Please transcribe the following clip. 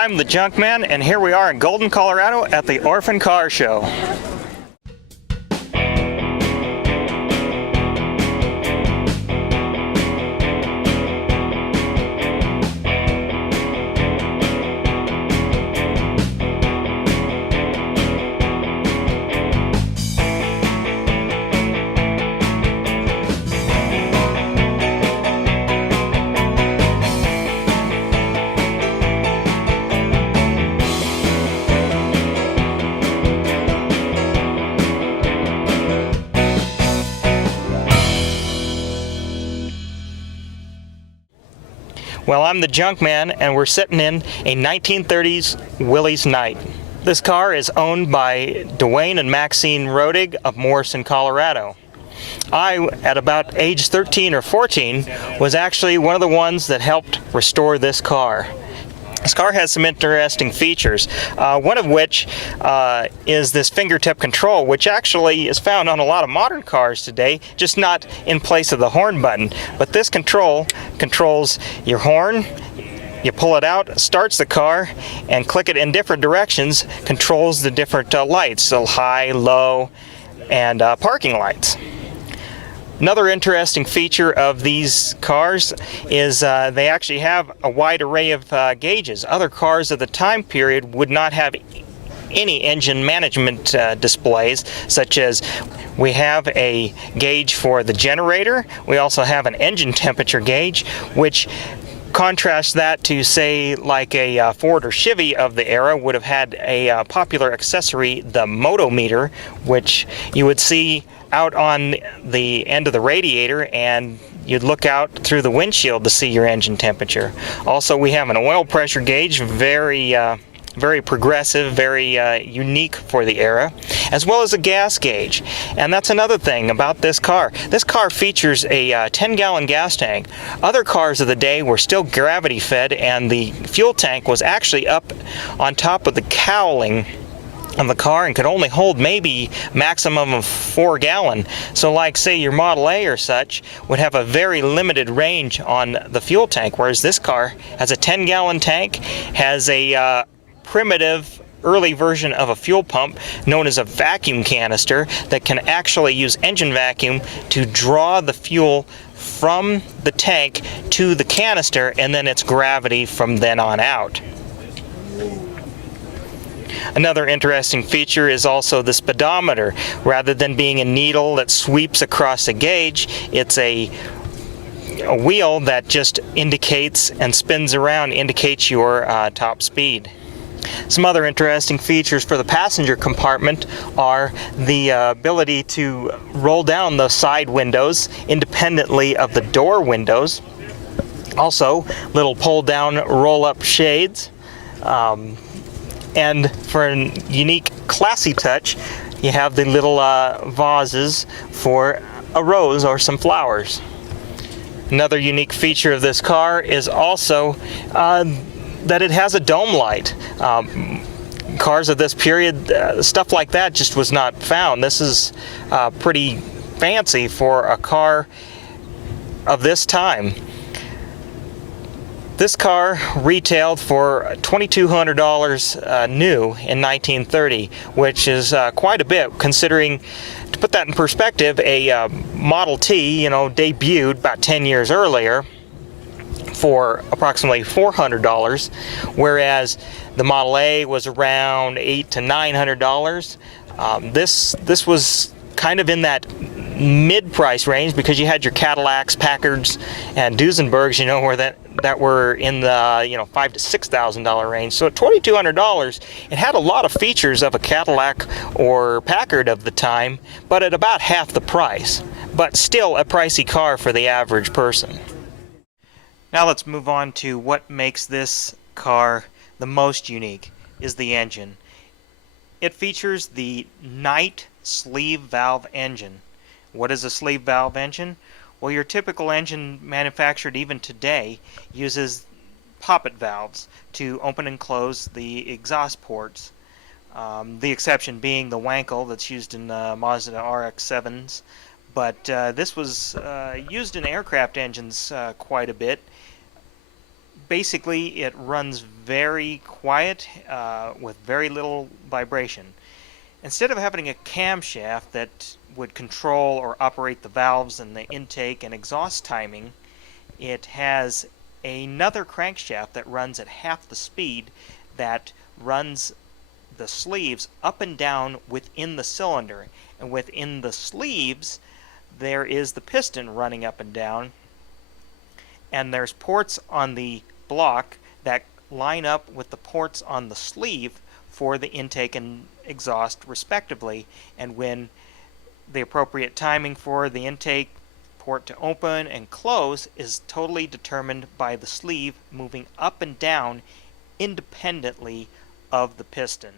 I'm the Junkman, and here we are in Golden, Colorado at the Orphan Car Show. Well, I'm the Junkman, and we're sitting in a 1930s Willys Knight. This car is owned by Dwayne and Maxine Rodig of Morrison, Colorado. I, at about age 13 or 14, was actually one of the ones that helped restore this car. This car has some interesting features, one of which is this fingertip control, which actually is found on a lot of modern cars today, just not in place of the horn button. But this control controls your horn. You pull it out, starts the car, and click it in different directions, controls the different lights, so high, low, and parking lights. Another interesting feature of these cars is they actually have a wide array of gauges. Other cars of the time period would not have any engine management displays, such as we have a gauge for the generator. We also have an engine temperature gauge, which contrasts that to, say, like a Ford or Chevy of the era would have had a popular accessory, the motometer, which you would see out on the end of the radiator, and you'd look out through the windshield to see your engine temperature. Also, we have an oil pressure gauge, very progressive, very unique for the era, as well as a gas gauge. And that's another thing about this car. This car features a 10-gallon gas tank. Other cars of the day were still gravity fed, and the fuel tank was actually up on top of the cowling on the car and could only hold maybe maximum of 4 gallon. So like, say, your Model A or such would have a very limited range on the fuel tank, whereas this car has a 10-gallon tank, has a primitive early version of a fuel pump known as a vacuum canister that can actually use engine vacuum to draw the fuel from the tank to the canister, and then it's gravity from then on out. Another interesting feature is also the speedometer. Rather than being a needle that sweeps across a gauge, it's a wheel that just indicates and spins around, indicates your top speed. Some other interesting features for the passenger compartment are the ability to roll down the side windows independently of the door windows. Also, little pull-down roll-up shades. And for a unique, classy touch, you have the little vases for a rose or some flowers. Another unique feature of this car is also that it has a dome light. Cars of this period, stuff like that just was not found. This is pretty fancy for a car of this time. This car retailed for $2,200 new in 1930, which is quite a bit, considering, to put that in perspective, a Model T, debuted about 10 years earlier for approximately $400, whereas the Model A was around $800 to $900. This was kind of in that mid-price range, because you had your Cadillacs, Packards, and Duesenbergs, where that were in the $5,000 to $6,000 range. So at $2,200, it had a lot of features of a Cadillac or Packard of the time, but at about half the price. But still a pricey car for the average person. Now let's move on to what makes this car the most unique, is the engine. It features the Knight sleeve valve engine. What is a sleeve valve engine? Well, your typical engine manufactured even today uses poppet valves to open and close the exhaust ports. The exception being the Wankel that's used in Mazda RX-7s. But this was used in aircraft engines quite a bit. Basically, it runs very quiet with very little vibration. Instead of having a camshaft that would control or operate the valves and the intake and exhaust timing, it has another crankshaft that runs at half the speed that runs the sleeves up and down within the cylinder. And within the sleeves, there is the piston running up and down, and there's ports on the block that line up with the ports on the sleeve for the intake and exhaust respectively. And when the appropriate timing for the intake port to open and close is totally determined by the sleeve moving up and down independently of the piston.